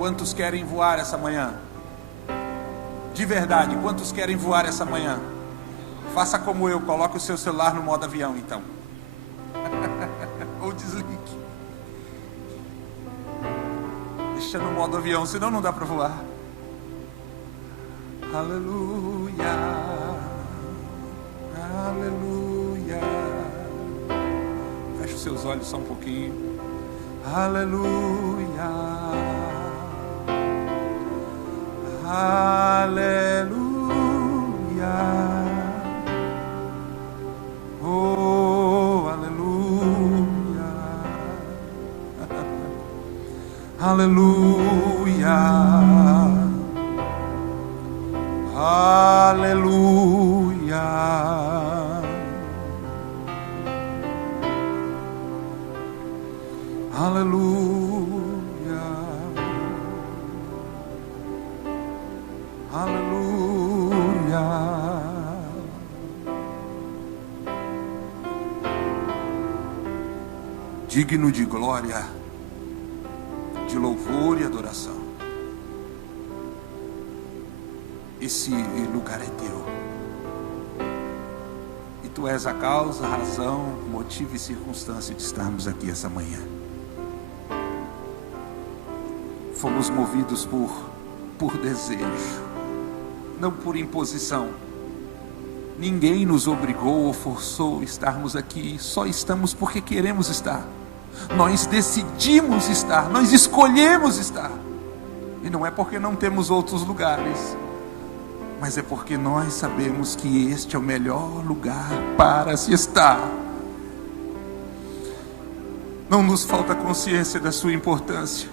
Quantos querem voar essa manhã? De verdade, quantos querem voar essa manhã? Faça como eu, coloque o seu celular no modo avião então. Ou desligue. Deixa no modo avião, senão não dá para voar. Aleluia, aleluia. Feche os seus olhos só um pouquinho. Aleluia, aleluia. Oh, aleluia, aleluia, aleluia. Aleluia, aleluia. Digno de glória, de louvor e adoração. Esse lugar é teu. E tu és a causa, a razão, motivo e circunstância de estarmos aqui essa manhã. Fomos movidos por desejo, não por imposição. Ninguém nos obrigou ou forçou a estarmos aqui. Só estamos porque queremos estar. Nós decidimos estar, nós escolhemos estar. E não é porque não temos outros lugares, mas é porque nós sabemos que este é o melhor lugar para se estar. Não nos falta consciência da sua importância.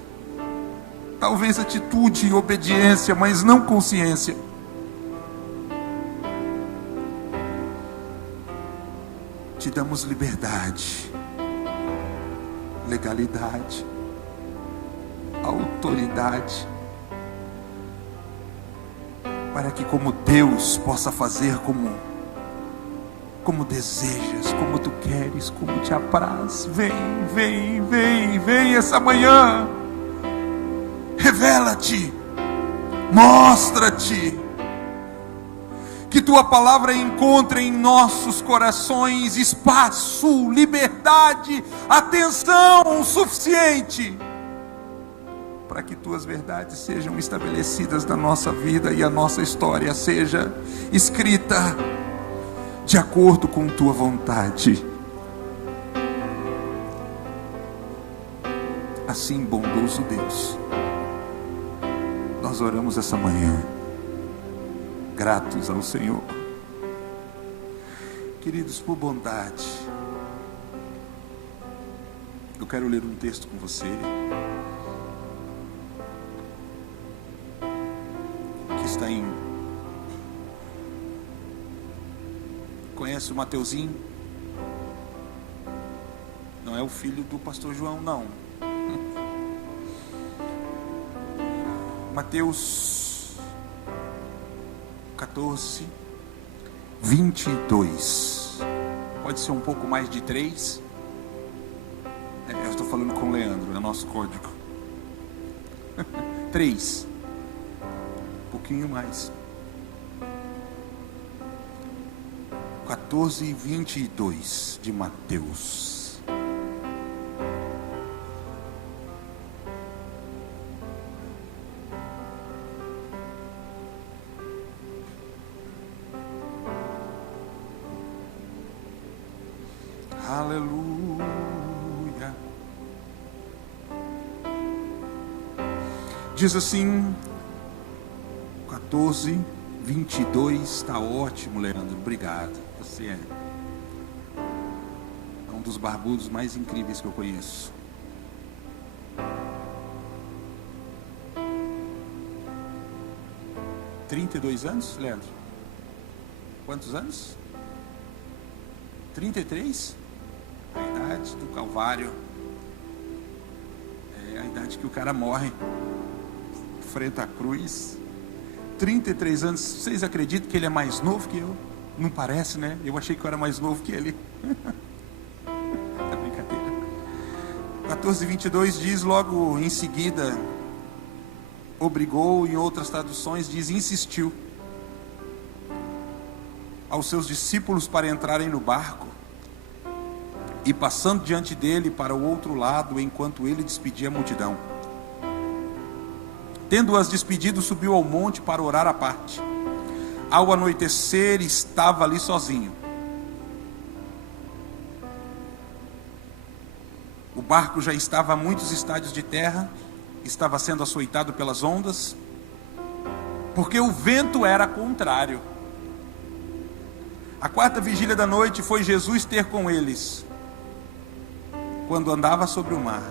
Talvez atitude e obediência, mas não consciência. Te damos liberdade, legalidade, autoridade, para que como Deus possa fazer como desejas, como tu queres, como te apraz. Vem, vem, vem, vem essa manhã. Revela-te, mostra-te, que tua palavra encontre em nossos corações espaço, liberdade, atenção suficiente, para que tuas verdades sejam estabelecidas na nossa vida e a nossa história seja escrita de acordo com tua vontade. Assim, bondoso Deus, nós oramos essa manhã, gratos ao Senhor. Queridos, por bondade, eu quero ler um texto com você, que está em... Conhece o Mateuzinho? Não é o filho do pastor João, não. Mateus 14, 22. Pode ser um pouco mais de 3. Eu estou falando com o Leandro, é o nosso código. 3. Um pouquinho mais. 14 e 22 de Mateus. Aleluia. Diz assim, 14, 22, está ótimo, Leandro, obrigado. Você é um dos barbudos mais incríveis que eu conheço. — 32 anos, Leandro? Quantos anos? 33? A idade do Calvário. É a idade que o cara morre, frente à cruz. 33 anos. Vocês acreditam que ele é mais novo que eu? Não parece, né? Eu achei que eu era mais novo que ele. É brincadeira. 14:22 diz logo em seguida: obrigou, em outras traduções diz insistiu, aos seus discípulos para entrarem no barco, e passando diante dele para o outro lado, enquanto ele despedia a multidão. Tendo-as despedido, subiu ao monte para orar à parte. Ao anoitecer, estava ali sozinho. O barco já estava a muitos estádios de terra, estava sendo açoitado pelas ondas, porque o vento era contrário. A quarta vigília da noite foi Jesus ter com eles, quando andava sobre o mar,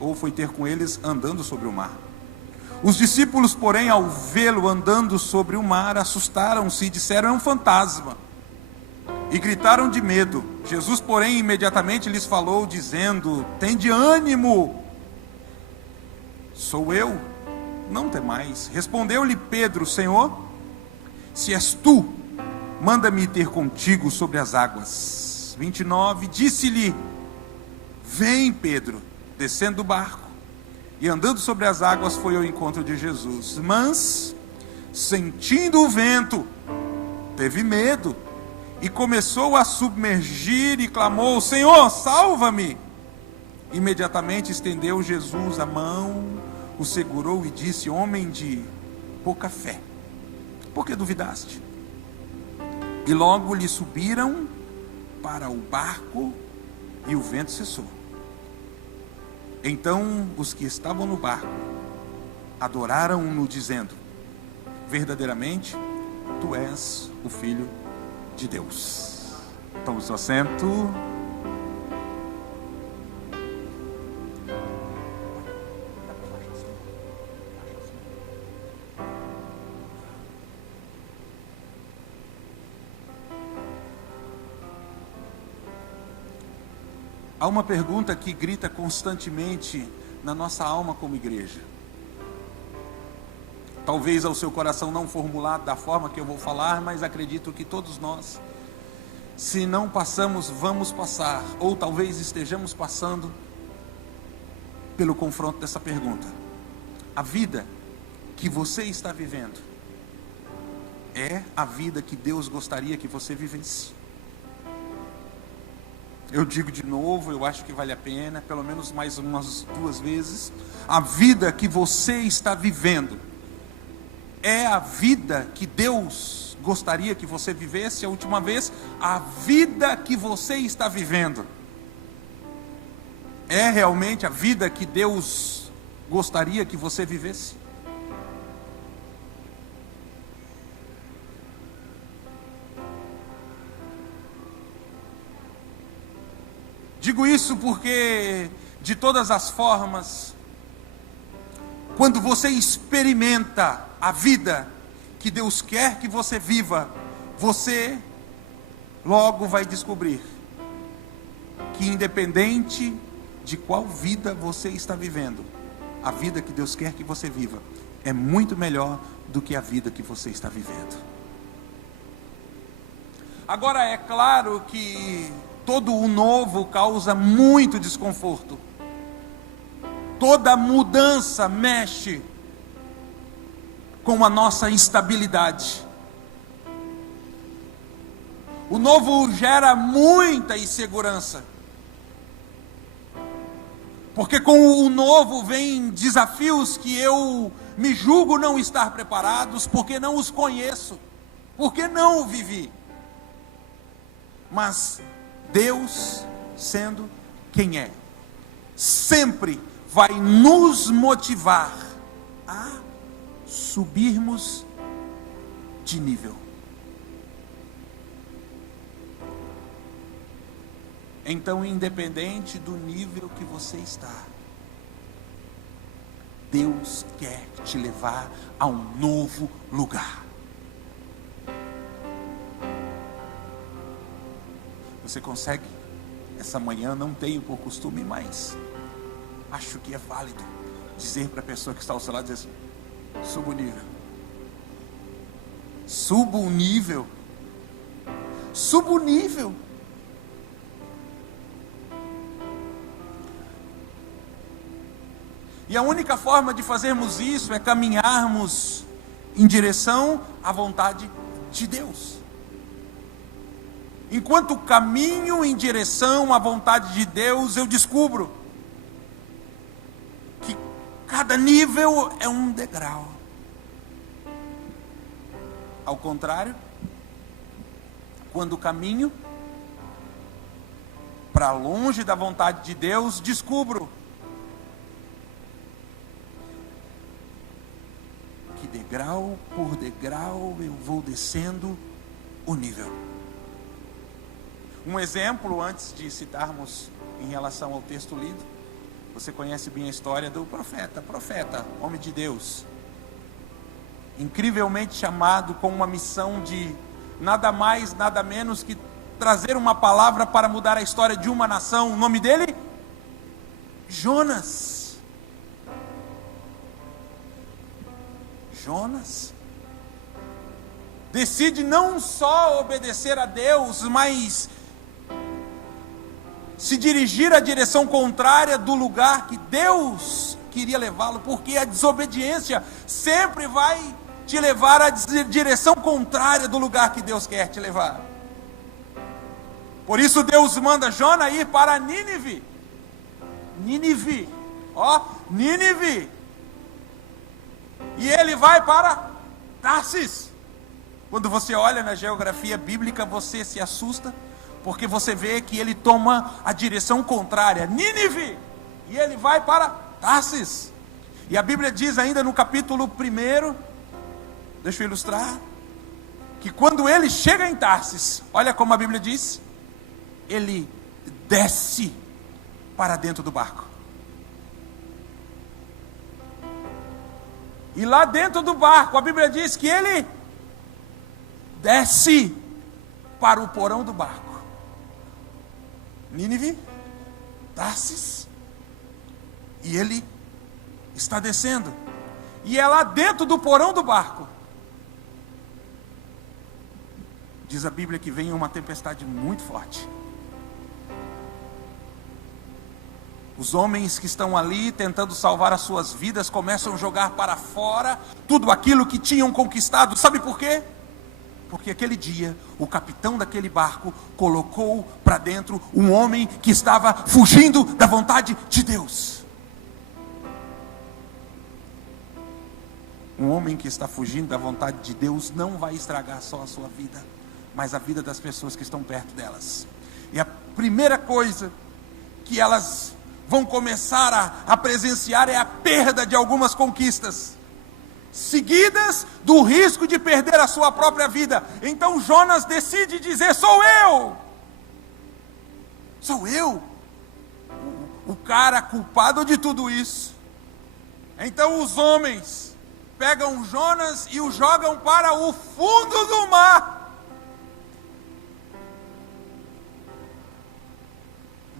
ou foi ter com eles andando sobre o mar. Os discípulos, porém, ao vê-lo andando sobre o mar, assustaram-se e disseram: é um fantasma, e gritaram de medo. Jesus, porém, imediatamente lhes falou, dizendo: tende ânimo, sou eu, não temais. Respondeu-lhe Pedro: Senhor, se és tu, manda-me ter contigo sobre as águas. 29, disse-lhe: vem, Pedro. Descendo do barco e andando sobre as águas, foi ao encontro de Jesus. Mas, sentindo o vento, teve medo e começou a submergir e clamou: Senhor, salva-me! Imediatamente estendeu Jesus a mão, o segurou e disse: homem de pouca fé, por que duvidaste? E logo lhe subiram para o barco e o vento cessou. Então os que estavam no barco adoraram-no, dizendo: verdadeiramente tu és o Filho de Deus. Tome seu assento. Há uma pergunta que grita constantemente na nossa alma como igreja. Talvez ao seu coração não formulado da forma que eu vou falar, mas acredito que todos nós, se não passamos, vamos passar, ou talvez estejamos passando pelo confronto dessa pergunta. A vida que você está vivendo é a vida que Deus gostaria que você vivesse? Eu digo de novo, eu acho que vale a pena, pelo menos mais umas 2 vezes. A vida que você está vivendo é a vida que Deus gostaria que você vivesse? A última vez, a vida que você está vivendo é realmente a vida que Deus gostaria que você vivesse? Digo isso porque, de todas as formas, quando você experimenta a vida que Deus quer que você viva, você logo vai descobrir que, independente de qual vida você está vivendo, a vida que Deus quer que você viva é muito melhor do que a vida que você está vivendo. Agora, é claro que todo o novo causa muito desconforto. Toda mudança mexe com a nossa instabilidade. O novo gera muita insegurança, porque com o novo vem desafios que eu me julgo não estar preparados, porque não os conheço, porque não o vivi. Mas Deus, sendo quem é, sempre vai nos motivar a subirmos de nível. Então, independente do nível que você está, Deus quer te levar a um novo lugar. Você consegue? Essa manhã não tenho por costume, mas acho que é válido dizer para a pessoa que está ao seu lado, dizer assim: suba o nível. Suba o nível. Suba o nível. E a única forma de fazermos isso é caminharmos em direção à vontade de Deus. Enquanto caminho em direção à vontade de Deus, eu descubro que cada nível é um degrau. Ao contrário, quando caminho para longe da vontade de Deus, descubro que degrau por degrau eu vou descendo o nível. Um exemplo, antes de citarmos em relação ao texto lido, você conhece bem a história do profeta, homem de Deus, incrivelmente chamado com uma missão de nada mais, nada menos que trazer uma palavra para mudar a história de uma nação. O nome dele? Jonas. Jonas decide não só obedecer a Deus, mas se dirigir à direção contrária do lugar que Deus queria levá-lo, porque a desobediência sempre vai te levar à direção contrária do lugar que Deus quer te levar. Por isso Deus manda Jonas ir para Nínive. Nínive. E ele vai para Tarsis. Quando você olha na geografia bíblica, você se assusta, porque você vê que ele toma a direção contrária, Nínive, e ele vai para Tarsis. E a Bíblia diz ainda no capítulo 1, deixa eu ilustrar, que quando ele chega em Tarsis, olha como a Bíblia diz, ele desce para dentro do barco. E lá dentro do barco, a Bíblia diz que ele desce para o porão do barco. Nínive, Tarsis, e ele está descendo. E é lá dentro do porão do barco, diz a Bíblia, que vem uma tempestade muito forte. Os homens que estão ali tentando salvar as suas vidas começam a jogar para fora tudo aquilo que tinham conquistado. Sabe por quê? Porque aquele dia o capitão daquele barco colocou para dentro um homem que estava fugindo da vontade de Deus. Um homem que está fugindo da vontade de Deus não vai estragar só a sua vida, mas a vida das pessoas que estão perto delas. E a primeira coisa que elas vão começar a presenciar é a perda de algumas conquistas, seguidas do risco de perder a sua própria vida. Então Jonas decide dizer: sou eu o cara culpado de tudo isso. Então os homens pegam Jonas e o jogam para o fundo do mar.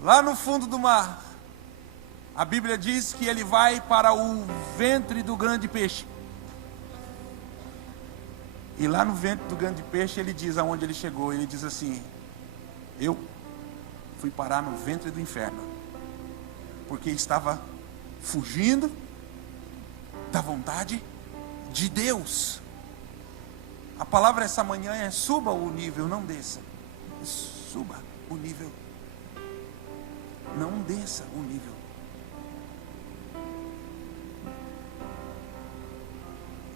Lá no fundo do mar, a Bíblia diz que ele vai para o ventre do grande peixe. E lá no ventre do grande peixe ele diz aonde ele chegou. Ele diz assim: eu fui parar no ventre do inferno, porque estava fugindo da vontade de Deus. A palavra essa manhã é: suba o nível, não desça. Suba o nível, não desça o nível.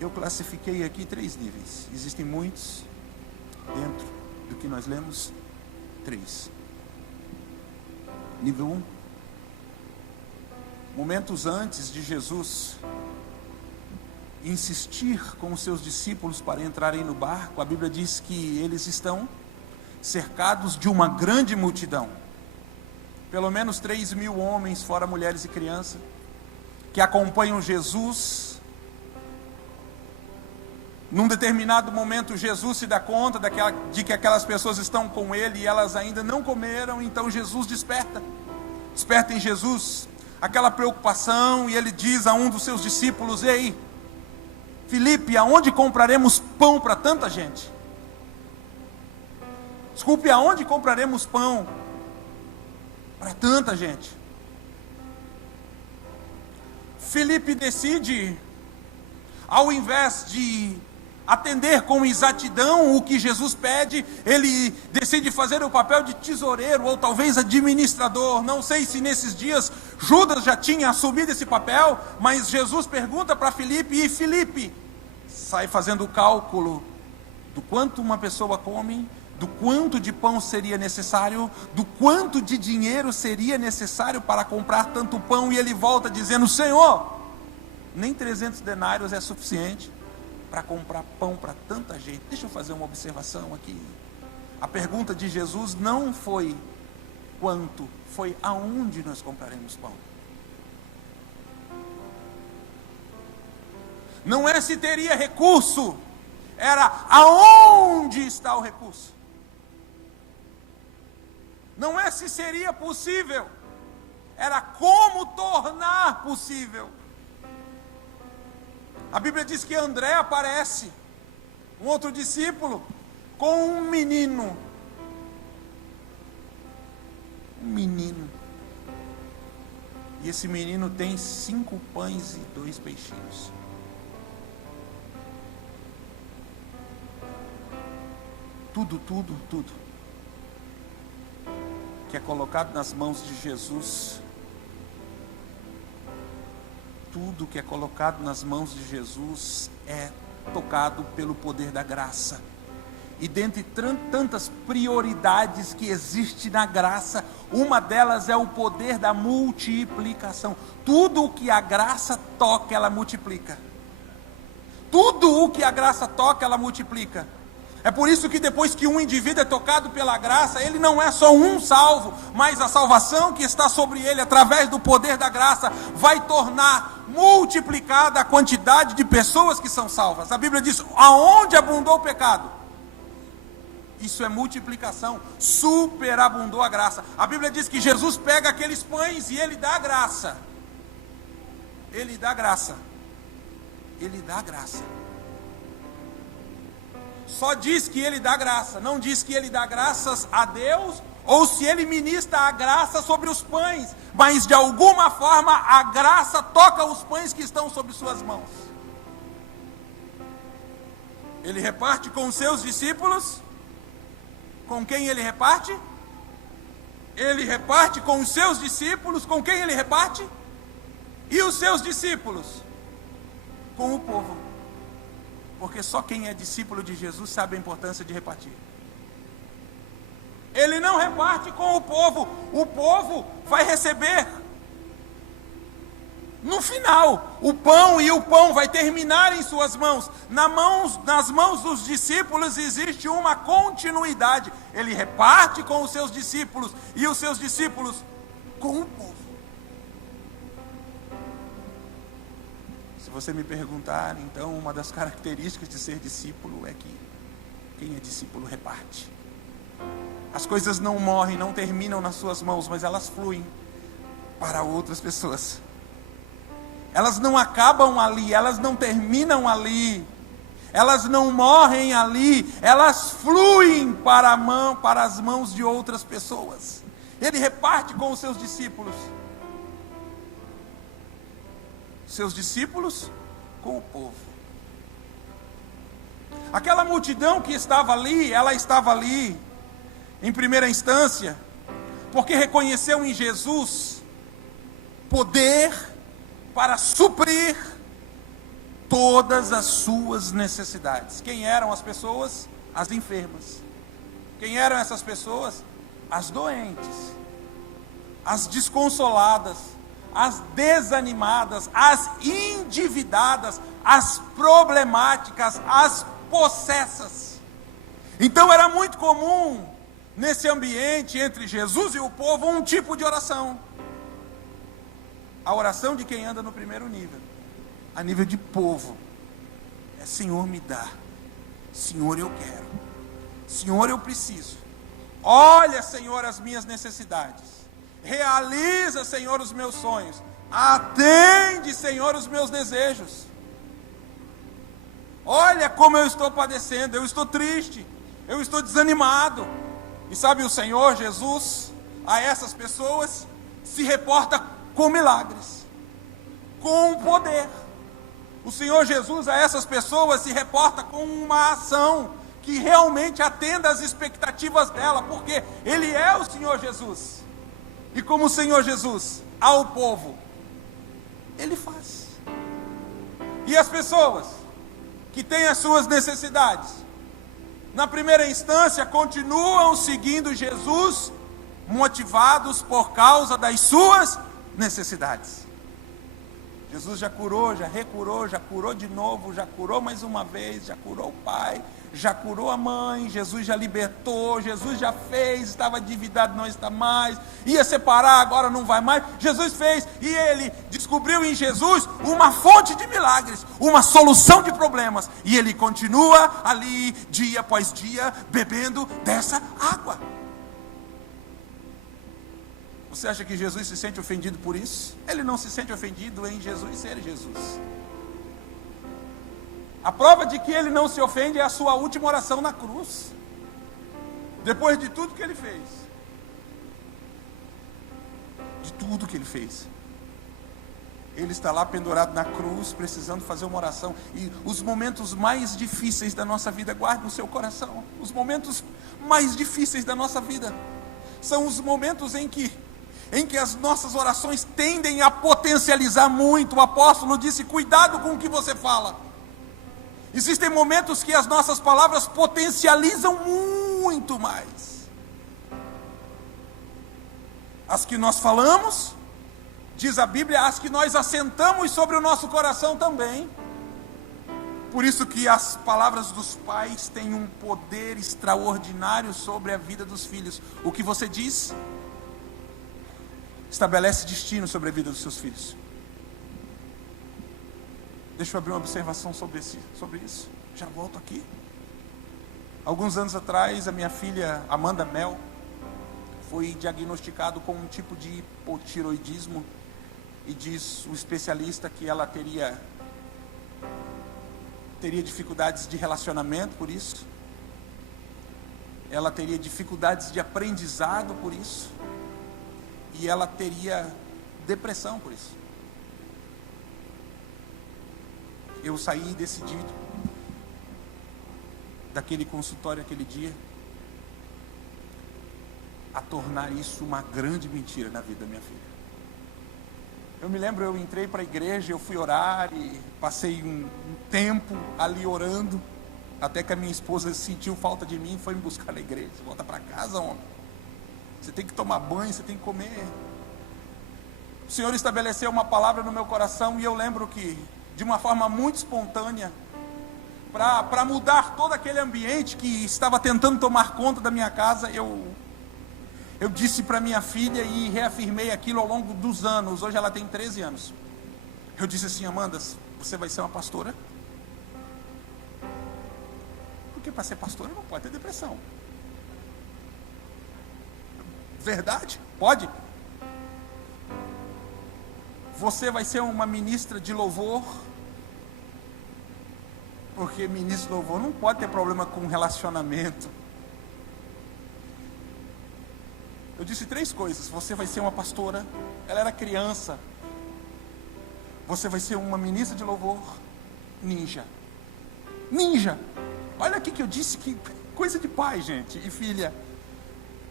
Eu classifiquei aqui 3 níveis. Existem muitos dentro do que nós lemos. 3. Nível 1. Momentos antes de Jesus insistir com os seus discípulos para entrarem no barco, a Bíblia diz que eles estão cercados de uma grande multidão. Pelo menos 3.000 homens, fora mulheres e crianças, que acompanham Jesus. Num determinado momento, Jesus se dá conta de que aquelas pessoas estão com ele e elas ainda não comeram. Então Jesus desperta em Jesus aquela preocupação, e ele diz a um dos seus discípulos: ei, Filipe, aonde compraremos pão para tanta gente? Desculpe, aonde compraremos pão para tanta gente? Filipe decide, ao invés de atender com exatidão o que Jesus pede, ele decide fazer o papel de tesoureiro ou talvez administrador. Não sei se nesses dias Judas já tinha assumido esse papel, mas Jesus pergunta para Filipe, e Filipe sai fazendo o cálculo do quanto uma pessoa come, do quanto de pão seria necessário, do quanto de dinheiro seria necessário para comprar tanto pão, e ele volta dizendo: Senhor, nem 300 denários é suficiente para comprar pão para tanta gente. Deixa eu fazer uma observação aqui. A pergunta de Jesus não foi quanto, foi aonde nós compraremos pão. Não é se teria recurso, era aonde está o recurso. Não é se seria possível, era como tornar possível. A Bíblia diz que André aparece, um outro discípulo, com um menino. E esse menino tem 5 pães e 2 peixinhos. Tudo que é colocado nas mãos de Jesus, tudo que é colocado nas mãos de Jesus é tocado pelo poder da graça. E dentre tantas prioridades que existem na graça, uma delas é o poder da multiplicação. Tudo o que a graça toca, ela multiplica. Tudo o que a graça toca, ela multiplica. É por isso que depois que um indivíduo é tocado pela graça, ele não é só um salvo, mas a salvação que está sobre ele, através do poder da graça, vai tornar multiplicada a quantidade de pessoas que são salvas. A Bíblia diz: aonde abundou o pecado, isso é multiplicação, superabundou a graça. A Bíblia diz que Jesus pega aqueles pães e ele dá graça. Ele dá graça. Ele dá graça. Só diz que ele dá graça, não diz que ele dá graças a Deus, ou se ele ministra a graça sobre os pães, mas de alguma forma a graça toca os pães que estão sobre suas mãos. Ele reparte com os seus discípulos. Com quem ele reparte? Ele reparte com os seus discípulos. Com quem ele reparte? E os seus discípulos? Com o povo. Porque só quem é discípulo de Jesus sabe a importância de repartir. Ele não reparte com o povo vai receber no final o pão, e o pão vai terminar em suas mãos. Nas mãos dos discípulos existe uma continuidade. Ele reparte com os seus discípulos, e os seus discípulos com o povo. Se você me perguntar, então, uma das características de ser discípulo é que quem é discípulo reparte. As coisas não morrem, não terminam nas suas mãos, mas elas fluem para outras pessoas. Elas não acabam ali, elas não terminam ali, elas não morrem ali, elas fluem para as mãos de outras pessoas. Ele reparte com os seus discípulos. Seus discípulos com o povo. Aquela multidão que estava ali, ela estava ali, em primeira instância, porque reconheceu em Jesus poder para suprir todas as suas necessidades. Quem eram as pessoas? As enfermas. Quem eram essas pessoas? As doentes, as desconsoladas, as desanimadas, as endividadas, as problemáticas, as possessas. Então era muito comum, nesse ambiente entre Jesus e o povo, um tipo de oração. A oração de quem anda no primeiro nível, a nível de povo, é: Senhor, me dá, Senhor, eu quero, Senhor, eu preciso. Olha, Senhor, as minhas necessidades. Realiza, Senhor, os meus sonhos. Atende, Senhor, os meus desejos. Olha como eu estou padecendo, eu estou triste, eu estou desanimado. E sabe, o Senhor Jesus, a essas pessoas, se reporta com milagres. com poder. O Senhor Jesus a essas pessoas se reporta com uma ação que realmente atenda às expectativas dela, porque Ele é o Senhor Jesus. E como o Senhor Jesus ao povo, Ele faz. E as pessoas que têm as suas necessidades, na primeira instância, continuam seguindo Jesus, motivados por causa das suas necessidades. Jesus já curou, já recurou, já curou de novo, já curou mais uma vez, já curou o pai, já curou a mãe, Jesus já libertou, Jesus já fez, estava endividado, não está mais, ia separar, agora não vai mais, Jesus fez, e ele descobriu em Jesus uma fonte de milagres, uma solução de problemas, e ele continua ali, dia após dia, bebendo dessa água. Você acha que Jesus se sente ofendido por isso? Ele não se sente ofendido em Jesus ser Jesus. A prova de que ele não se ofende é a sua última oração na cruz. Depois de tudo que ele fez. De tudo que ele fez. Ele está lá pendurado na cruz, precisando fazer uma oração. E os momentos mais difíceis da nossa vida, guarde no seu coração. Os momentos mais difíceis da nossa vida são os momentos em que as nossas orações tendem a potencializar muito. O apóstolo disse: cuidado com o que você fala. Existem momentos que as nossas palavras potencializam muito mais. As que nós falamos, diz a Bíblia, as que nós assentamos sobre o nosso coração também. Por isso que as palavras dos pais têm um poder extraordinário sobre a vida dos filhos. O que você diz estabelece destino sobre a vida dos seus filhos. Deixa eu abrir uma observação sobre isso. Já volto aqui. Alguns anos atrás, a minha filha Amanda Mel foi diagnosticado com um tipo de hipotiroidismo, e diz o especialista que ela teria dificuldades de relacionamento por isso. Ela teria dificuldades de aprendizado por isso. E ela teria depressão por isso. Eu saí decidido daquele consultório aquele dia a tornar isso uma grande mentira na vida da minha filha. Eu me lembro, eu entrei para a igreja, eu fui orar e passei um tempo ali orando, até que a minha esposa sentiu falta de mim e foi me buscar na igreja. Volta para casa, homem. Você tem que tomar banho, você tem que comer. O Senhor estabeleceu uma palavra no meu coração, e eu lembro que, de uma forma muito espontânea, para mudar todo aquele ambiente que estava tentando tomar conta da minha casa, eu disse para minha filha, e reafirmei aquilo ao longo dos anos. Hoje ela tem 13 anos. Eu disse assim: Amanda, você vai ser uma pastora? Porque para ser pastora não pode ter depressão. Verdade? Pode? Você vai ser uma ministra de louvor? Porque ministro de louvor não pode ter problema com relacionamento. Eu disse 3 coisas. Você vai ser uma pastora. Ela era criança. Você vai ser uma ministra de louvor. Ninja. Olha aqui que eu disse, que coisa de pai, gente, e filha.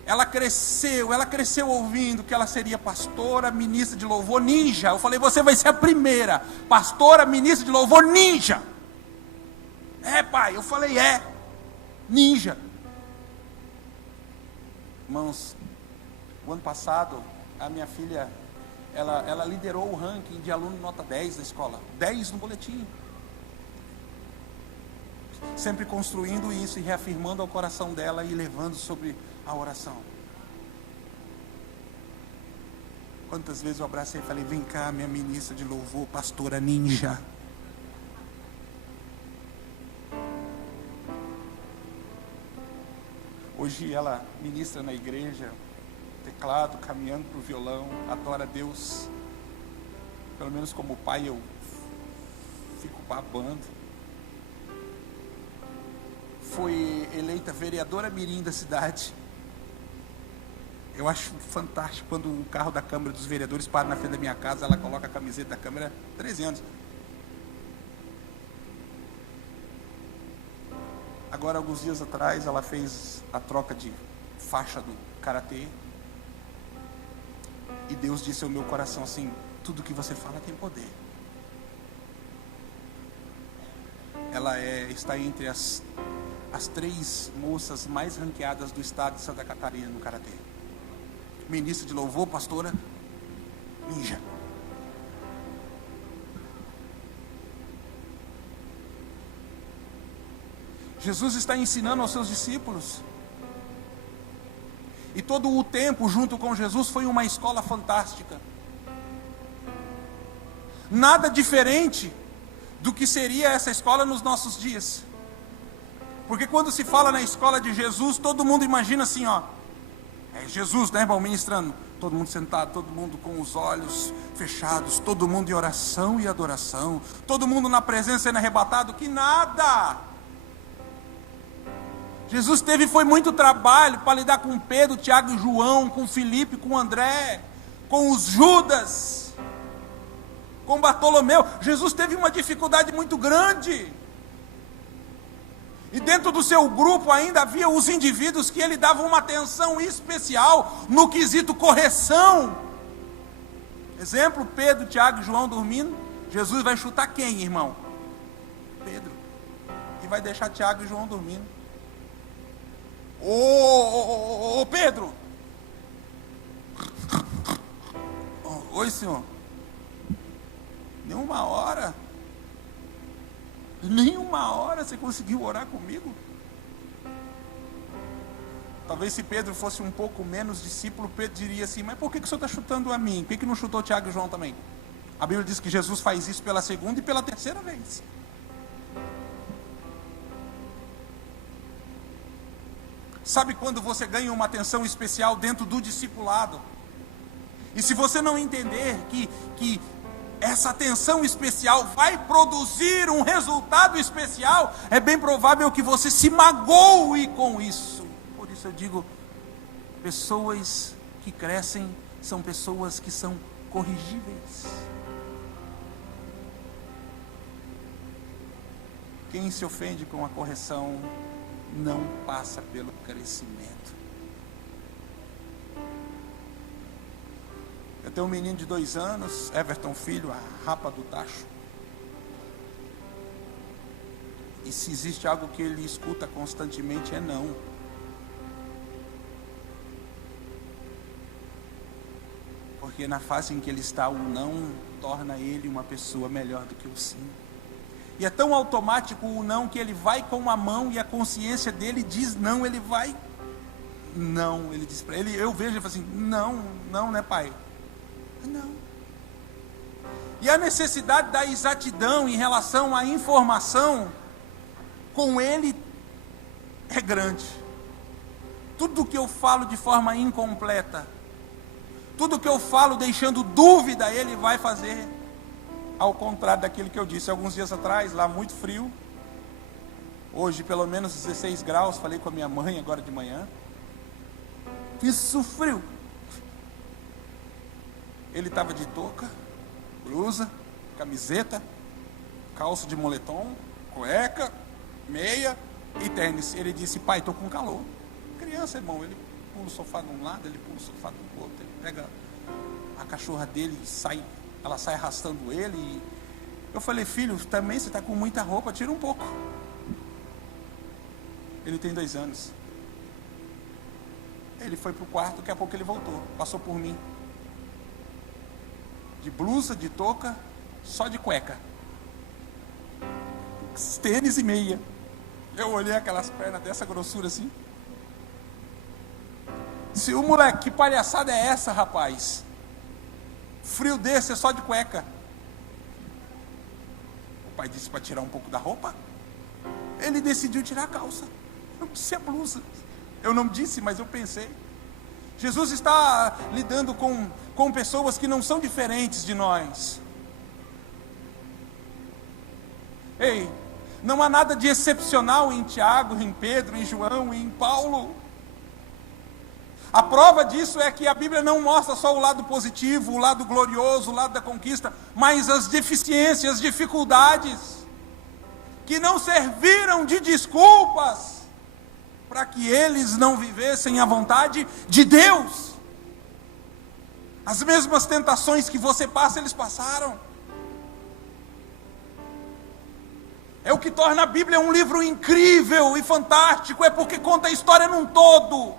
Ela cresceu ouvindo que ela seria pastora, ministra de louvor, ninja. Eu falei: você vai ser a primeira pastora, ministra de louvor, ninja. É, pai, eu falei: ninja. Irmãos, o ano passado, a minha filha, ela liderou o ranking de aluno nota 10 da escola, 10 no boletim. Sempre construindo isso e reafirmando ao coração dela e levando sobre a oração. Quantas vezes eu abracei e falei: vem cá, minha ministra de louvor, pastora ninja. Hoje ela ministra na igreja, teclado, caminhando para o violão, adora a Deus. Pelo menos como pai eu fico babando. Foi eleita vereadora mirim da cidade. Eu acho fantástico quando o carro da Câmara dos Vereadores para na frente da minha casa, ela coloca a camiseta da Câmara, 13 anos. Agora, alguns dias atrás, ela fez a troca de faixa do Karatê. E Deus disse ao meu coração assim: tudo que você fala tem poder. Ela está entre as 3 moças mais ranqueadas do estado de Santa Catarina no Karatê. Ministra de louvor, pastora ninja. Jesus está ensinando aos seus discípulos. E todo o tempo junto com Jesus foi uma escola fantástica. Nada diferente do que seria essa escola nos nossos dias. Porque quando se fala na escola de Jesus, todo mundo imagina assim, ó. É Jesus, né, irmão, ministrando. Todo mundo sentado, todo mundo com os olhos fechados, todo mundo em oração e adoração, todo mundo na presença sendo arrebatado, que nada. Jesus foi muito trabalho para lidar com Pedro, Tiago e João, com Filipe, com André, com os Judas, com Bartolomeu. Jesus teve uma dificuldade muito grande. E dentro do seu grupo ainda havia os indivíduos que ele dava uma atenção especial no quesito correção. Exemplo, Pedro, Tiago e João dormindo. Jesus vai chutar quem, irmão? Pedro. E vai deixar Tiago e João dormindo. Ô Pedro. Oi, senhor. Nenhuma hora você conseguiu orar comigo? Talvez se Pedro fosse um pouco menos discípulo, Pedro diria assim: mas por que o senhor está chutando a mim? Por que não chutou Tiago e João também? A Bíblia diz que Jesus faz isso pela segunda e pela terceira vez. Sabe quando você ganha uma atenção especial dentro do discipulado? E se você não entender que essa atenção especial vai produzir um resultado especial, é bem provável que você se magoe com isso. Por isso eu digo, pessoas que crescem são pessoas que são corrigíveis. Quem se ofende com a correção não passa pelo crescimento. Eu tenho um menino de 2 anos, Everton Filho, a rapa do tacho. E se existe algo que ele escuta constantemente é não. Porque na fase em que ele está, o não torna ele uma pessoa melhor do que o sim. E é tão automático o não que ele vai com a mão e a consciência dele diz não, ele vai. Não, ele diz para ele, eu vejo ele fala assim: não, né, pai? Não. E a necessidade da exatidão em relação à informação com ele é grande. Tudo que eu falo de forma incompleta, tudo que eu falo deixando dúvida, ele vai fazer ao contrário daquilo que eu disse alguns dias atrás, lá muito frio. Hoje pelo menos 16 graus, falei com a minha mãe agora de manhã. Isso frio. Ele estava de touca, blusa, camiseta, calça de moletom, cueca, meia e tênis. Ele disse: pai, estou com calor. Criança, irmão, ele pula o sofá de um lado, ele pula o sofá do outro, ele pega a cachorra dele e ela sai arrastando ele. E eu falei: filho, também você está com muita roupa, tira um pouco. Ele tem 2 anos. Ele foi para o quarto, daqui a pouco ele voltou, passou por mim. De blusa, de touca, só de cueca, tênis e meia. Eu olhei aquelas pernas dessa grossura assim. Se o moleque, que palhaçada é essa, rapaz? Frio desse é só de cueca. O pai disse para tirar um pouco da roupa. Ele decidiu tirar a calça. Não disse a blusa. Eu não disse, mas eu pensei. Jesus está lidando com pessoas que não são diferentes de nós. Ei, não há nada de excepcional em Tiago, em Pedro, em João e em Paulo. A prova disso é que a Bíblia não mostra só o lado positivo, o lado glorioso, o lado da conquista, mas as deficiências, as dificuldades, que não serviram de desculpas para que eles não vivessem a vontade de Deus. As mesmas tentações que você passa, eles passaram. É o que torna a Bíblia um livro incrível e fantástico, é porque conta a história num todo.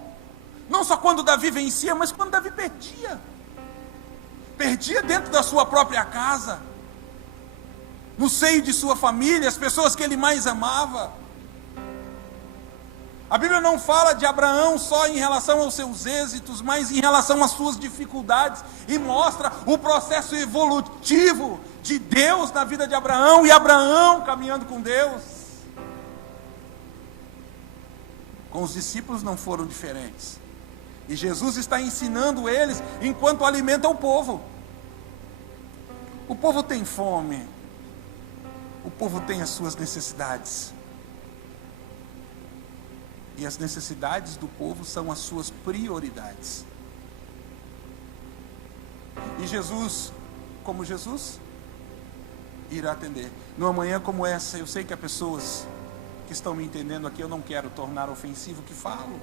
Não só quando Davi vencia, mas quando Davi perdia. Perdia dentro da sua própria casa, no seio de sua família, as pessoas que ele mais amava. A Bíblia não fala de Abraão só em relação aos seus êxitos, mas em relação às suas dificuldades, e mostra o processo evolutivo de Deus na vida de Abraão, e Abraão caminhando com Deus. Com os discípulos não foram diferentes. E Jesus está ensinando eles enquanto alimenta o povo. O povo tem fome. O povo tem as suas necessidades. E as necessidades do povo são as suas prioridades. E Jesus, como Jesus, irá atender. Numa manhã como essa, eu sei que há pessoas que estão me entendendo aqui, eu não quero tornar ofensivo o que falo.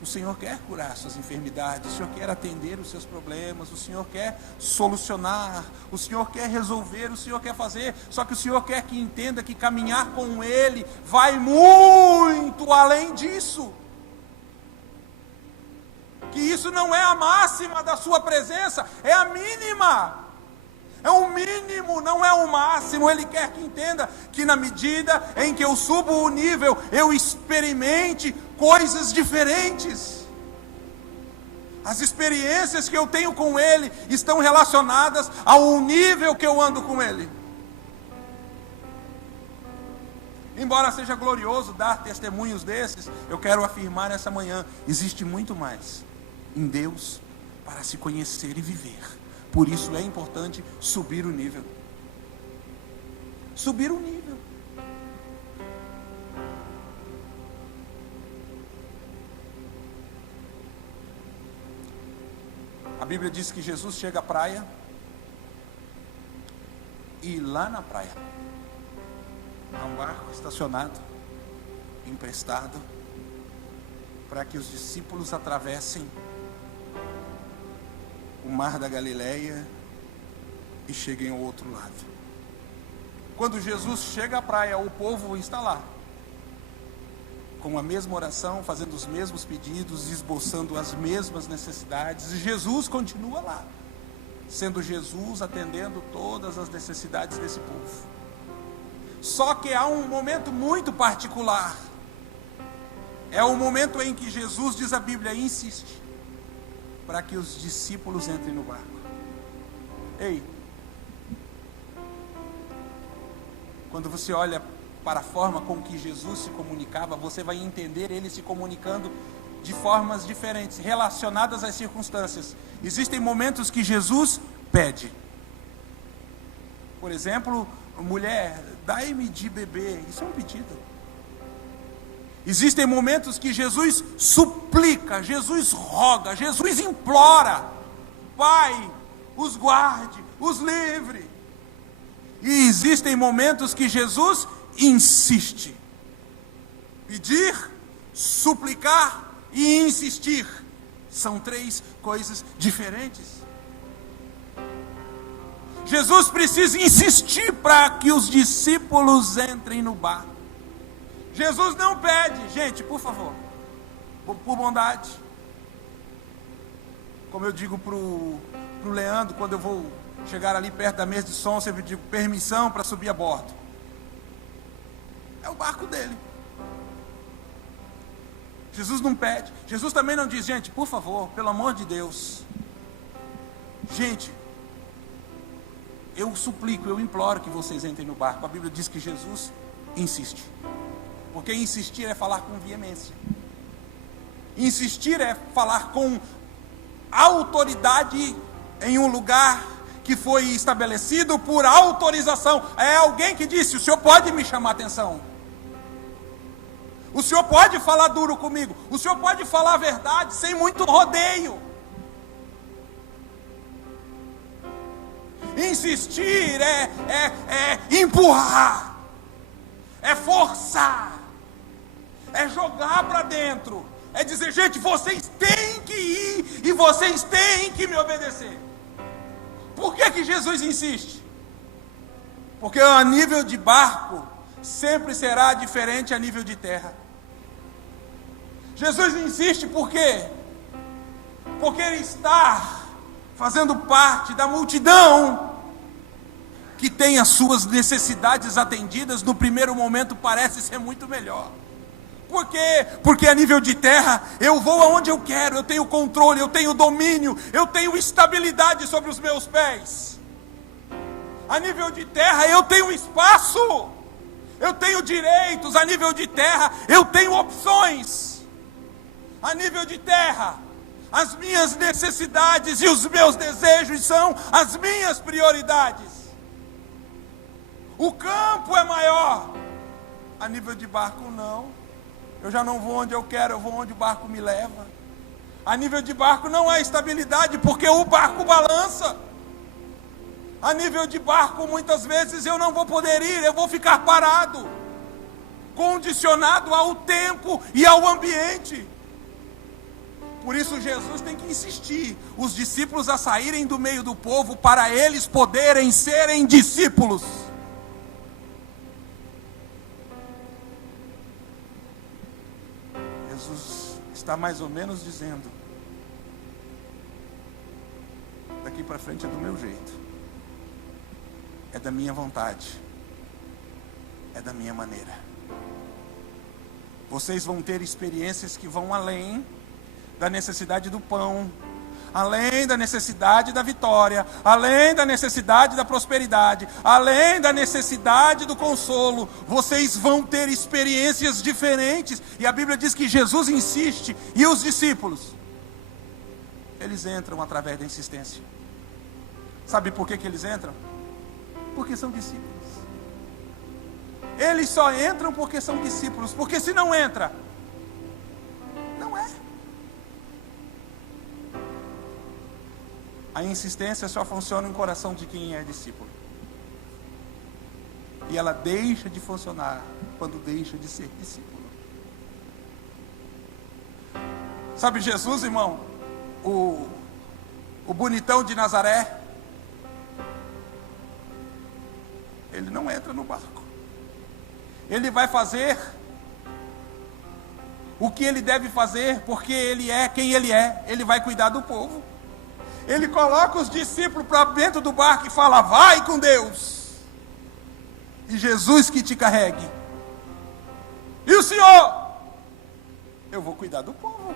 O Senhor quer curar suas enfermidades, o Senhor quer atender os seus problemas, o Senhor quer solucionar, o Senhor quer resolver, o Senhor quer fazer, só que o Senhor quer que entenda que caminhar com Ele vai muito além disso. Que isso não é a máxima da sua presença, é a mínima. É o mínimo, não é o máximo. Ele quer que entenda que na medida em que eu subo o nível, eu experimente coisas diferentes. As experiências que eu tenho com Ele estão relacionadas ao nível que eu ando com Ele. Embora seja glorioso dar testemunhos desses, eu quero afirmar nessa manhã, existe muito mais em Deus para se conhecer e viver. Por isso é importante subir o nível. Subir o nível. A Bíblia diz que Jesus chega à praia, e lá na praia há um barco estacionado, emprestado, para que os discípulos atravessem o mar da Galileia e cheguem ao outro lado. Quando Jesus chega à praia, o povo está lá, com a mesma oração, fazendo os mesmos pedidos, esboçando as mesmas necessidades, e Jesus continua lá, sendo Jesus atendendo todas as necessidades desse povo. Só que há um momento muito particular, é o momento em que Jesus, diz a Bíblia, insiste para que os discípulos entrem no barco. Ei, quando você olha para a forma com que Jesus se comunicava, você vai entender ele se comunicando de formas diferentes, relacionadas às circunstâncias. Existem momentos que Jesus pede. Por exemplo, mulher, dai-me de beber. Isso é um pedido. Existem momentos que Jesus suplica, Jesus roga, Jesus implora: Pai, os guarde, os livre. E existem momentos que Jesus insiste. Pedir, suplicar e insistir são três coisas diferentes. Jesus precisa insistir para que os discípulos entrem no barco. Jesus não pede, gente, por favor, por bondade. Como eu digo para o Leandro, quando eu vou chegar ali perto da mesa de som, eu sempre digo: permissão para subir a bordo. É o barco dele. Jesus não pede. Jesus também não diz: gente, por favor, pelo amor de Deus, gente, eu suplico, eu imploro que vocês entrem no barco. A Bíblia diz que Jesus insiste. Porque insistir é falar com veemência. Insistir é falar com autoridade em um lugar que foi estabelecido por autorização. É alguém que disse: o senhor pode me chamar a atenção. O Senhor pode falar duro comigo. O Senhor pode falar a verdade sem muito rodeio. Insistir é empurrar, é forçar, é jogar para dentro, é dizer, gente, vocês têm que ir e vocês têm que me obedecer. Por que Jesus insiste? Porque a nível de barco sempre será diferente a nível de terra. Jesus insiste por quê? Porque ele está fazendo parte da multidão que tem as suas necessidades atendidas. No primeiro momento parece ser muito melhor. Por quê? Porque a nível de terra eu vou aonde eu quero, eu tenho controle, eu tenho domínio, eu tenho estabilidade sobre os meus pés. A nível de terra eu tenho espaço, eu tenho direitos. A nível de terra eu tenho opções. A nível de terra as minhas necessidades e os meus desejos são as minhas prioridades. O campo é maior. A nível de barco não. Eu já não vou onde eu quero, eu vou onde o barco me leva. A nível de barco não há estabilidade, porque o barco balança. A nível de barco muitas vezes eu não vou poder ir, eu vou ficar parado, condicionado ao tempo e ao ambiente. Por isso Jesus tem que insistir os discípulos a saírem do meio do povo para eles poderem serem discípulos. Jesus está mais ou menos dizendo, daqui para frente é do meu jeito, é da minha vontade, é da minha maneira. Vocês vão ter experiências que vão além da necessidade do pão, além da necessidade da vitória, além da necessidade da prosperidade, além da necessidade do consolo. Vocês vão ter experiências diferentes. E a Bíblia diz que Jesus insiste, e os discípulos, eles entram através da insistência. Sabe por que eles entram? Porque são discípulos. Eles só entram porque são discípulos, porque se não entra, não é. A insistência só funciona no coração de quem é discípulo. E ela deixa de funcionar quando deixa de ser discípulo. Sabe Jesus, irmão? O bonitão de Nazaré, ele não entra no barco. Ele vai fazer o que ele deve fazer, porque ele é quem ele é. Ele vai cuidar do povo. Ele coloca os discípulos para dentro do barco e fala, vai com Deus. E Jesus que te carregue. E o Senhor? Eu vou cuidar do povo.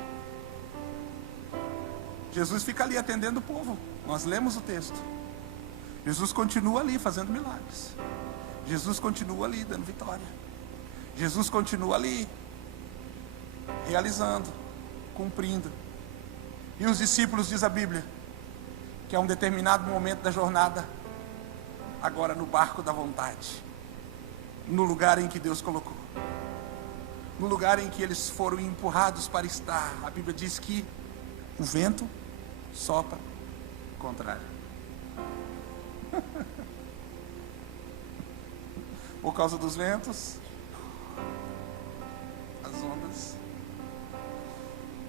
Jesus fica ali atendendo o povo. Nós lemos o texto. Jesus continua ali fazendo milagres. Jesus continua ali dando vitória. Jesus continua ali realizando, cumprindo. E os discípulos, diz a Bíblia, que a um determinado momento da jornada, agora no barco da vontade, no lugar em que Deus colocou, no lugar em que eles foram empurrados para estar, a Bíblia diz que o vento sopra contrário. Por causa dos ventos, as ondas.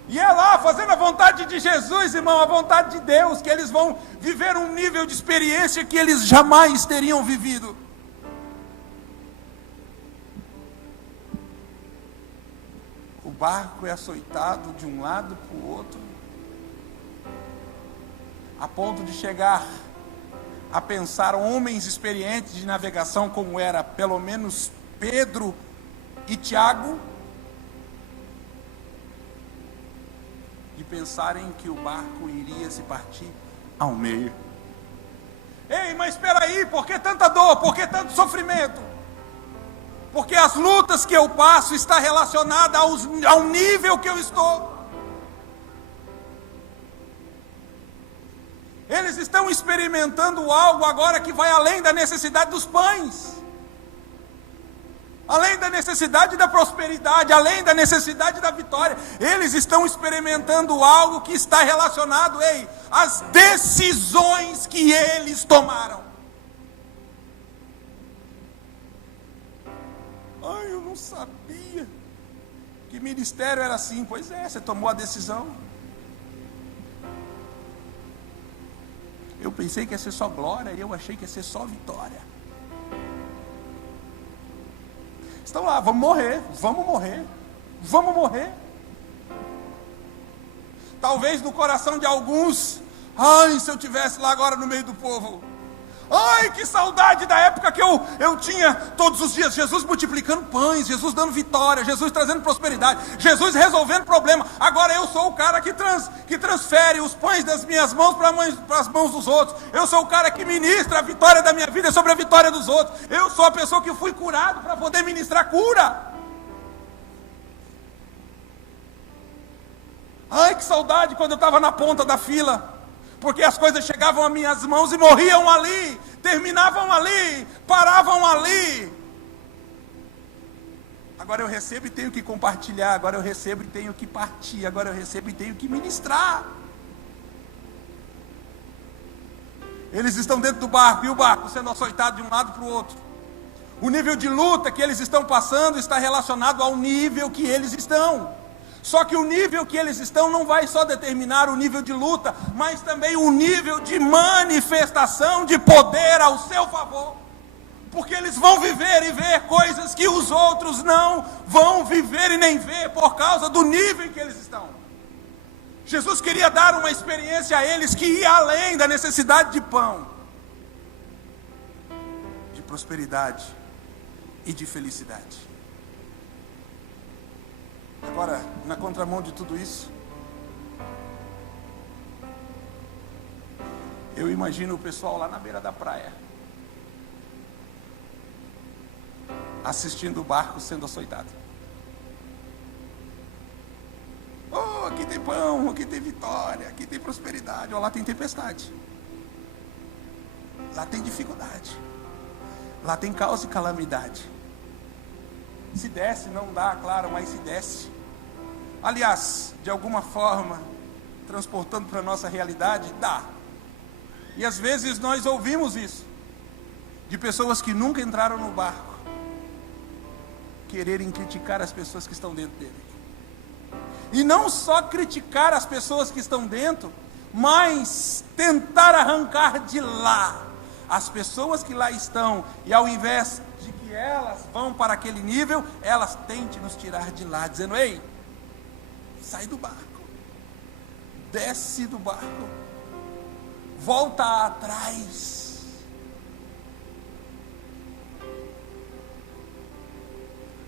E é lá, fazendo a vontade de Jesus, irmão, a vontade de Deus, que eles vão viver um nível de experiência que eles jamais teriam vivido. O barco é açoitado de um lado para o outro, a ponto de chegar a pensar homens experientes de navegação, como era pelo menos Pedro e Tiago, de pensarem que o barco iria se partir ao meio. Ei, mas espera aí, por que tanta dor? Por que tanto sofrimento? Porque as lutas que eu passo estão relacionadas ao nível que eu estou. Eles estão experimentando algo agora que vai além da necessidade dos pães. além da necessidade da prosperidade, além da necessidade da vitória, eles estão experimentando algo que está relacionado, às decisões que eles tomaram. Eu não sabia que ministério era assim. Pois é, você tomou a decisão. Eu pensei que ia ser só glória, e eu achei que ia ser só vitória. Estão lá, vamos morrer. Talvez no coração de alguns, se eu tivesse lá agora no meio do povo. Que saudade da época que eu tinha todos os dias Jesus multiplicando pães, Jesus dando vitória, Jesus trazendo prosperidade, Jesus resolvendo problema. Agora eu sou o cara que transfere os pães das minhas mãos para as mãos dos outros. Eu sou o cara que ministra a vitória da minha vida sobre a vitória dos outros. Eu sou a pessoa que fui curado para poder ministrar cura. Que saudade quando eu estava na ponta da fila, porque as coisas chegavam às minhas mãos e morriam ali, terminavam ali, paravam ali. Agora eu recebo e tenho que compartilhar, agora eu recebo e tenho que partir, agora eu recebo e tenho que ministrar. Eles estão dentro do barco, e o barco sendo açoitado de um lado para o outro. O nível de luta que eles estão passando está relacionado ao nível que eles estão. Só que o nível que eles estão não vai só determinar o nível de luta, mas também o nível de manifestação de poder ao seu favor. Porque eles vão viver e ver coisas que os outros não vão viver e nem ver, por causa do nível em que eles estão. Jesus queria dar uma experiência a eles que ia além da necessidade de pão, de prosperidade e de felicidade. Agora, na contramão de tudo isso, eu imagino o pessoal lá na beira da praia, assistindo o barco sendo açoitado. Aqui tem pão, aqui tem vitória, aqui tem prosperidade. Lá tem tempestade, lá tem dificuldade, lá tem caos e calamidade. Se desce, não dá, claro, mas se desce. Aliás, de alguma forma, transportando para a nossa realidade, dá. E às vezes nós ouvimos isso, de pessoas que nunca entraram no barco, quererem criticar as pessoas que estão dentro dele. E não só criticar as pessoas que estão dentro, mas tentar arrancar de lá as pessoas que lá estão, e ao invés de que elas vão para aquele nível, elas tentem nos tirar de lá, dizendo: sai do barco, desce do barco, volta atrás.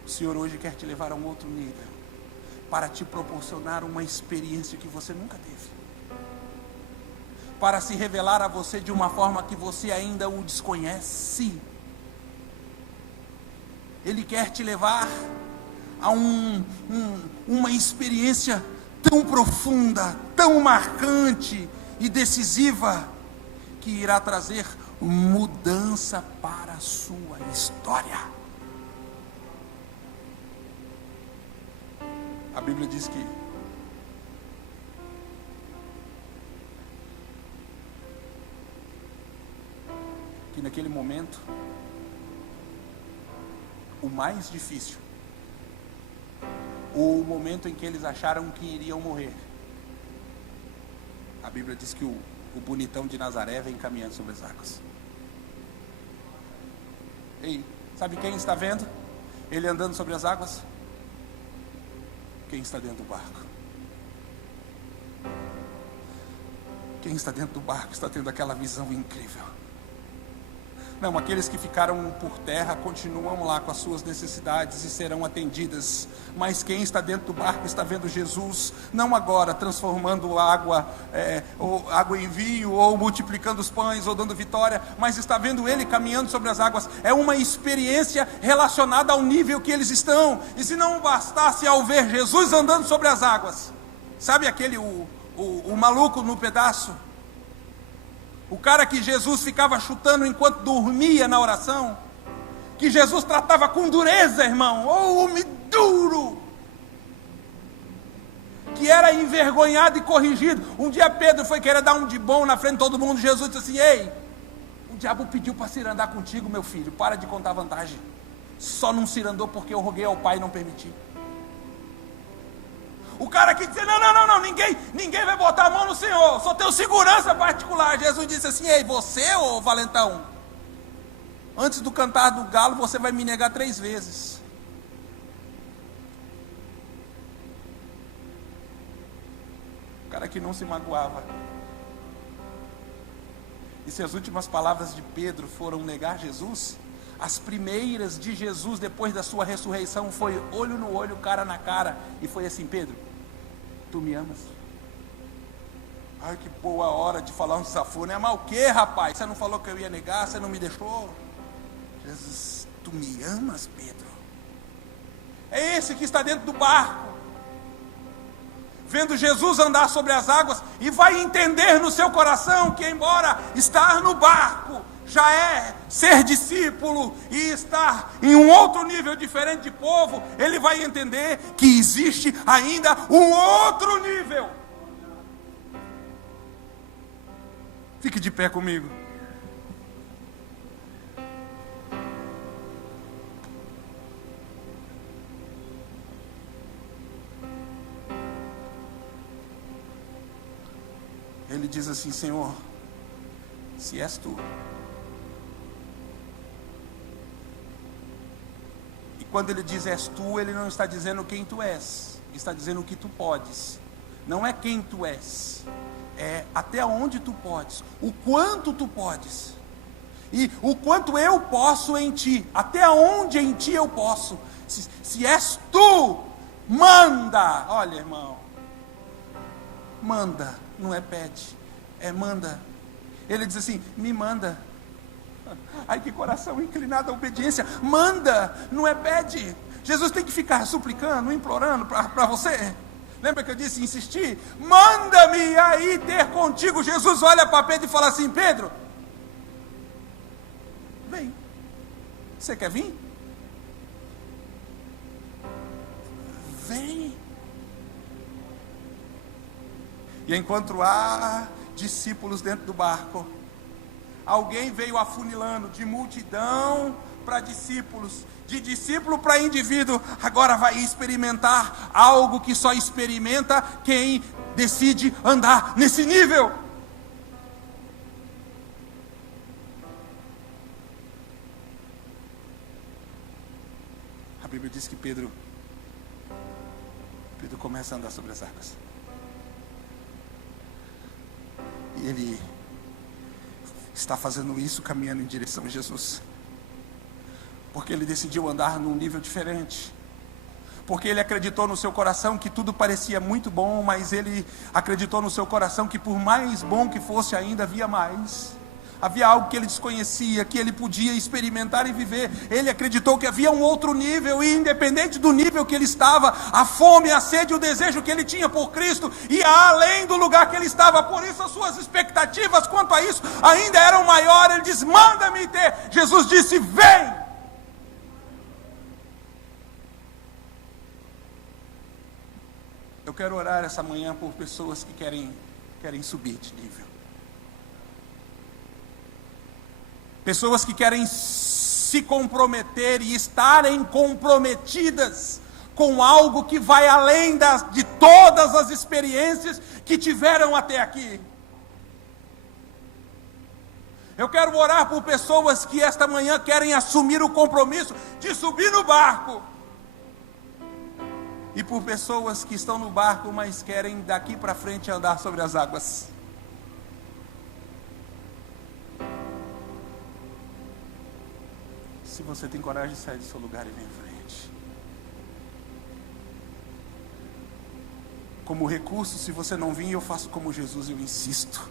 O Senhor hoje quer te levar a um outro nível, para te proporcionar uma experiência que você nunca teve, para se revelar a você de uma forma que você ainda o desconhece. Ele quer te levar a uma experiência tão profunda, tão marcante e decisiva, que irá trazer mudança para a sua história. A Bíblia diz que naquele momento, o mais difícil, o momento em que eles acharam que iriam morrer, a Bíblia diz que o bonitão de Nazaré vem caminhando sobre as águas. Sabe quem está vendo ele andando sobre as águas? Quem está dentro do barco. Quem está dentro do barco está tendo aquela visão incrível. Não, aqueles que ficaram por terra continuam lá com as suas necessidades e serão atendidas. Mas quem está dentro do barco está vendo Jesus, não agora transformando água em vinho, ou multiplicando os pães, ou dando vitória, mas está vendo Ele caminhando sobre as águas. É uma experiência relacionada ao nível que eles estão. E se não bastasse ao ver Jesus andando sobre as águas, sabe aquele, o maluco no pedaço? O cara que Jesus ficava chutando enquanto dormia na oração. que Jesus tratava com dureza, irmão, homem duro, que era envergonhado e corrigido. Um dia Pedro foi querer dar um de bom na frente de todo mundo. Jesus disse assim: ei, o diabo pediu para cirandar contigo, meu filho, para de contar vantagem. Só não cirandou porque eu roguei ao Pai e não permiti. O cara que dizia: não, ninguém vai botar a mão no Senhor, só tenho segurança particular. Jesus disse assim: ei, você, ô valentão, antes do cantar do galo, você vai me negar 3 vezes. O cara que não se magoava. E se as últimas palavras de Pedro foram negar Jesus, as primeiras de Jesus depois da sua ressurreição foi olho no olho, cara na cara, e foi assim: Pedro, tu me amas? Ai, que boa hora de falar um desafio, né? Mas o que, rapaz? Você não falou que eu ia negar, você não me deixou? Jesus, tu me amas, Pedro? É esse que está dentro do barco, vendo Jesus andar sobre as águas, e vai entender no seu coração que, embora estar no barco já é ser discípulo e estar em um outro nível diferente de povo, ele vai entender que existe ainda um outro nível. Fique de pé comigo. Ele diz assim: Senhor, se és tu. E quando ele diz és tu, ele não está dizendo quem tu és, está dizendo o que tu podes. Não é quem tu és, é até onde tu podes, o quanto tu podes, e o quanto eu posso em ti, até onde em ti eu posso. Se és tu, manda. Olha, irmão, manda, não é pede, é manda. Ele diz assim: me manda. Ai, que coração inclinado à obediência. Manda, não é pede. Jesus tem que ficar suplicando, implorando para você. Lembra que eu disse insistir? Manda-me aí ter contigo. Jesus olha para Pedro e fala assim: Pedro, vem. Você quer vir? Vem. E enquanto há discípulos dentro do barco, alguém veio afunilando de multidão para discípulos, de discípulo para indivíduo. Agora vai experimentar algo que só experimenta quem decide andar nesse nível. A Bíblia diz que Pedro começa a andar sobre as águas. E ele está fazendo isso caminhando em direção a Jesus, porque ele decidiu andar num nível diferente, porque ele acreditou no seu coração que tudo parecia muito bom, mas ele acreditou no seu coração que por mais bom que fosse ainda havia mais. Havia algo que ele desconhecia, que ele podia experimentar e viver. Ele acreditou que havia um outro nível, e independente do nível que ele estava, a fome, a sede, o desejo que ele tinha por Cristo ia além do lugar que ele estava. Por isso as suas expectativas quanto a isso ainda eram maiores. Ele diz: manda-me ter. Jesus disse: vem. Eu quero orar essa manhã por pessoas que querem subir de nível. Pessoas que querem se comprometer e estarem comprometidas com algo que vai além de todas as experiências que tiveram até aqui. Eu quero orar por pessoas que esta manhã querem assumir o compromisso de subir no barco. E por pessoas que estão no barco, mas querem daqui para frente andar sobre as águas. Se você tem coragem, sai do seu lugar e vem em frente. Como recurso, se você não vir, eu faço como Jesus, eu insisto.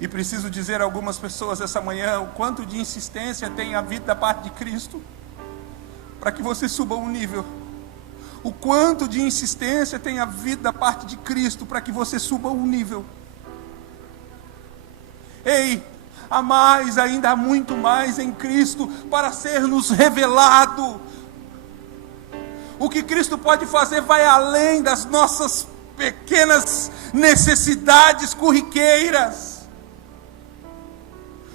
E preciso dizer a algumas pessoas essa manhã o quanto de insistência tem havido da parte de Cristo para que você suba um nível. O quanto de insistência tem havido da parte de Cristo para que você suba um nível. Ei, há mais, ainda há muito mais em Cristo para ser nos revelado. O que Cristo pode fazer vai além das nossas pequenas necessidades corriqueiras.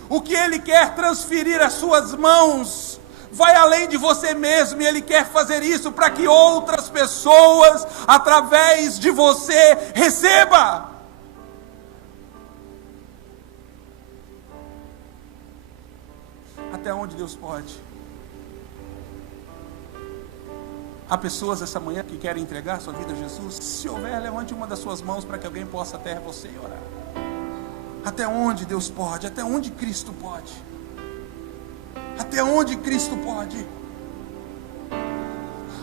O que Ele quer transferir às suas mãos vai além de você mesmo, e Ele quer fazer isso para que outras pessoas, através de você, recebam. Até onde Deus pode? Há pessoas essa manhã que querem entregar sua vida a Jesus? Se houver, levante uma das suas mãos para que alguém possa até você e orar. Até onde Deus pode? Até onde Cristo pode? Até onde Cristo pode?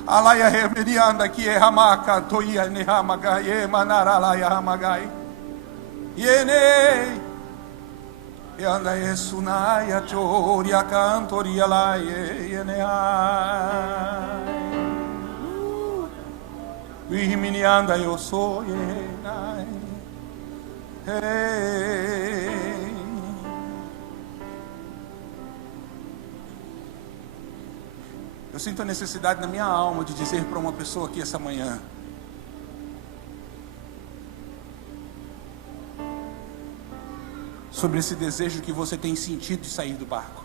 Alaya remerianda que é ramaka toia nehamagai manaralaya hamagai. Yene anda esunaya choria cantoria la yenea. Anda eu sou Eu sinto a necessidade na minha alma de dizer para uma pessoa aqui essa manhã: sobre esse desejo que você tem sentido de sair do barco.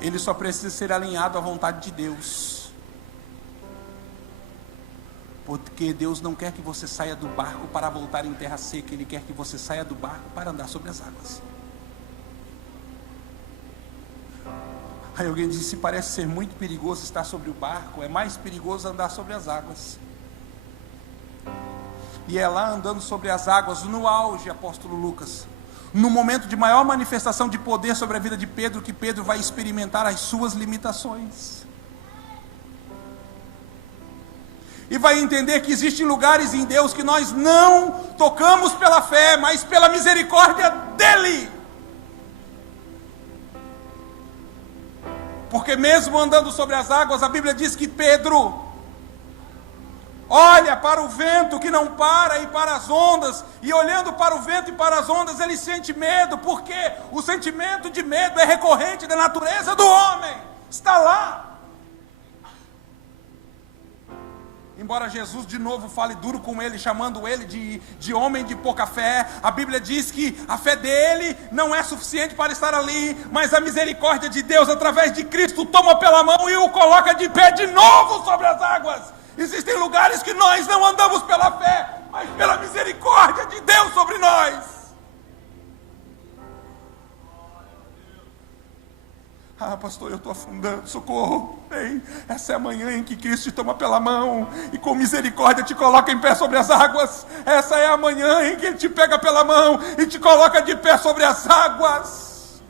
Ele só precisa ser alinhado à vontade de Deus. Porque Deus não quer que você saia do barco para voltar em terra seca. Ele quer que você saia do barco para andar sobre as águas. Aí alguém disse: parece ser muito perigoso estar sobre o barco. É mais perigoso andar sobre as águas. E é lá andando sobre as águas, no auge, apóstolo Lucas, no momento de maior manifestação de poder sobre a vida de Pedro, que Pedro vai experimentar as suas limitações. E vai entender que existem lugares em Deus que nós não tocamos pela fé, mas pela misericórdia dEle. Porque mesmo andando sobre as águas, a Bíblia diz que Pedro olha para o vento que não para e para as ondas, e olhando para o vento e para as ondas, ele sente medo, porque o sentimento de medo é recorrente da natureza do homem, está lá. Embora Jesus de novo fale duro com ele, chamando ele de homem de pouca fé, a Bíblia diz que a fé dele não é suficiente para estar ali, mas a misericórdia de Deus, através de Cristo, o toma pela mão e o coloca de pé de novo sobre as águas. Existem lugares que nós não andamos pela fé, mas pela misericórdia de Deus sobre nós. Ah, pastor, eu estou afundando, socorro. Ei, essa é a manhã em que Cristo te toma pela mão e com misericórdia te coloca em pé sobre as águas. Essa é a manhã em que Ele te pega pela mão e te coloca de pé sobre as águas.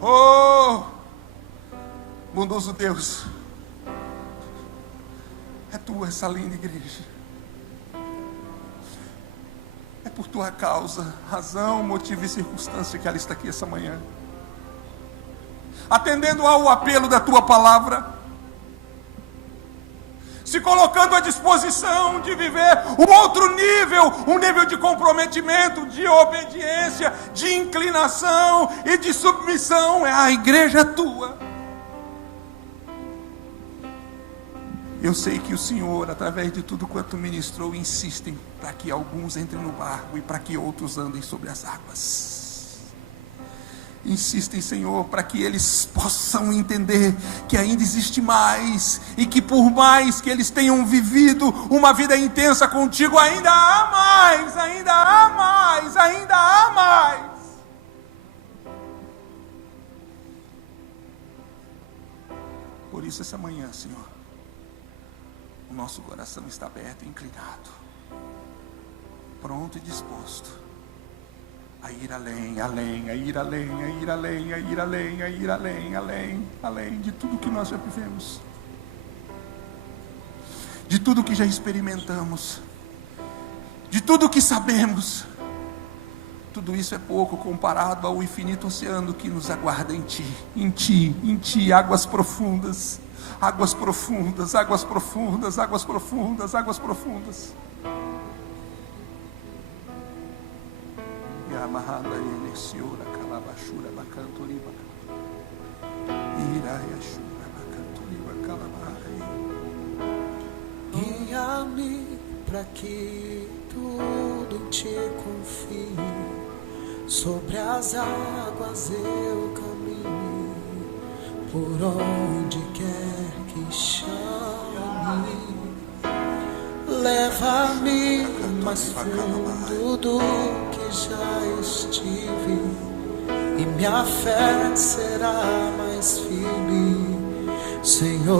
Oh, bondoso Deus, é tua essa linda igreja. É por tua causa, razão, motivo e circunstância que ela está aqui essa manhã, atendendo ao apelo da tua palavra, se colocando à disposição de viver um outro nível, um nível de comprometimento, de obediência, de inclinação e de submissão. É a igreja tua. Eu sei que o Senhor, através de tudo quanto ministrou, insiste para que alguns entrem no barco e para que outros andem sobre as águas. Insistem, Senhor, para que eles possam entender que ainda existe mais, e que por mais que eles tenham vivido uma vida intensa contigo, ainda há mais, ainda há mais, ainda há mais. Por isso essa manhã, Senhor, o nosso coração está aberto e inclinado, pronto e disposto a ir além, além, a ir além, a ir além, a ir além, a ir além, além, além de tudo que nós já vivemos, de tudo que já experimentamos, de tudo que sabemos, Tudo isso é pouco comparado ao infinito oceano que nos aguarda em Ti. Em Ti, em Ti, águas profundas, águas profundas, águas profundas, águas profundas, águas profundas. Yamahanda ele senhora calabashura bacantoriba. Iraiashura bacantoriba calabahai. Guia-me para que tudo em Ti confie. Sobre as águas eu caminho, por onde quer que chame. Leva-me mais fundo do que já estive, e minha fé será mais firme, Senhor.